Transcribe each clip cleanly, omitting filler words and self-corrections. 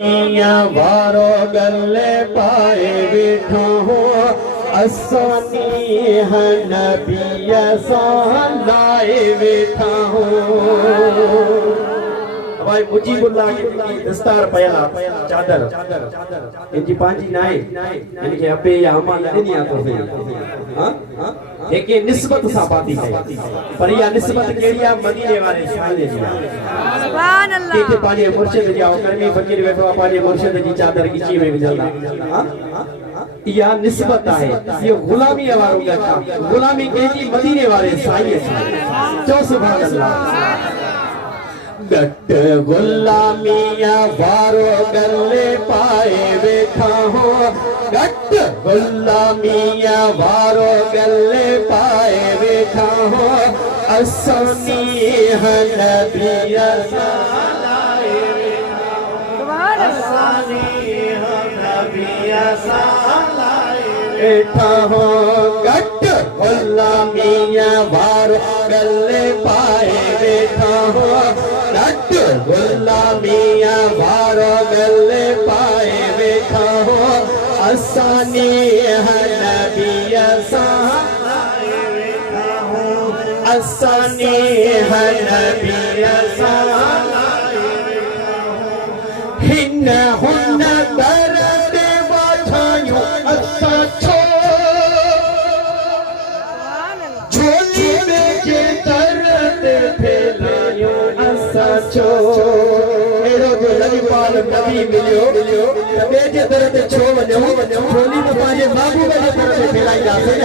वारो गले पाए बैठा हो असानी है नबी लाए बैठा हो भाई मुजीबुल्लाह की दस्तार पयला चादर इनकी पांची नाए यानी कि अबे या अम्मा नहीं आतो से हां एक निस्बत सा पाती है पर यह निस्बत केड़िया मदीने वाले शायद जी सुभान अल्लाह के पाजे मुर्शिद जाओ कर्मी फकीर बैठो पाजे मुर्शिद जी चादर कीची में विझंदा हां या निस्बत है ये गुलामी वारो का गुलामी केजी मदीने वाले शायद जो सुभान अल्लाह गट गुलामिया वारो गले पाए बैठा हो गट गुलामिया वारो गले पाए बैठा हो असानी है नबी लाए सुभान अल्लाह बैठा हो गट गुलामिया वारो गले पाए बैठा हो गट गुलामिया वारो गले पाए बैठा हो असानी है नबी लाए बैठा हो असानी है नबी लाए बैठा हो हिन हुन दर्द वाछायो असा छो झोली में जे दर्द फैलायो असा छो एड़ो जो लजपाल नबी मिलियो तबे जे दर्द छो वञो झोली में पाजे महबूब जे दर्द फैलाईंदासीं न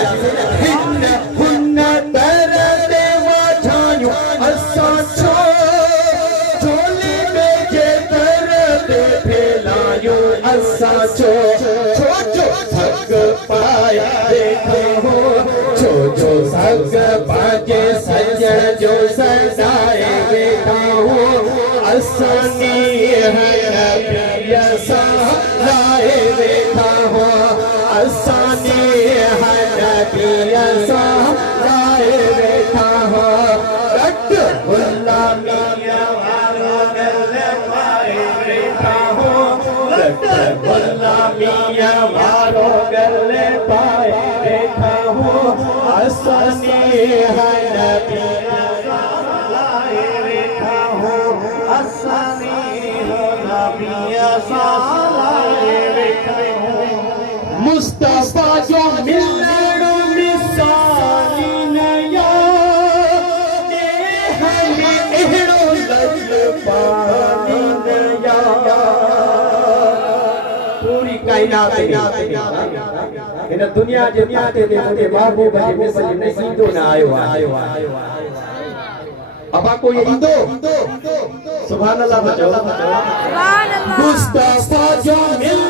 हिन हुन दर्द वाछायो असा छो झोली में जे दर्द फैलायो असा छो छो सग पाया देखो हो छो सग पाजे सजण जो सजाए बैठा हो असानी है नबी लाए बैठा हो असानी है नबी लाए बैठा हो गट गुलामिया वारो गले पाए बैठा हो गट गुलामिया वारो गले पाए बैठा हो असानी है नबी लाए बैठा हो असानी है नबी लाए बैठा हो मुस्तफा जो मिलणो मिसाली नया दे हमें एड़ो लजपाली नया पूरी कायनात इन दुनिया जे पाते दे मुझे महबूब जे मिसल नसीबो न आयो अबा कोई इंदो सुभान अल्लाह बचो सुभान अल्लाह मुस्तफा जो मिल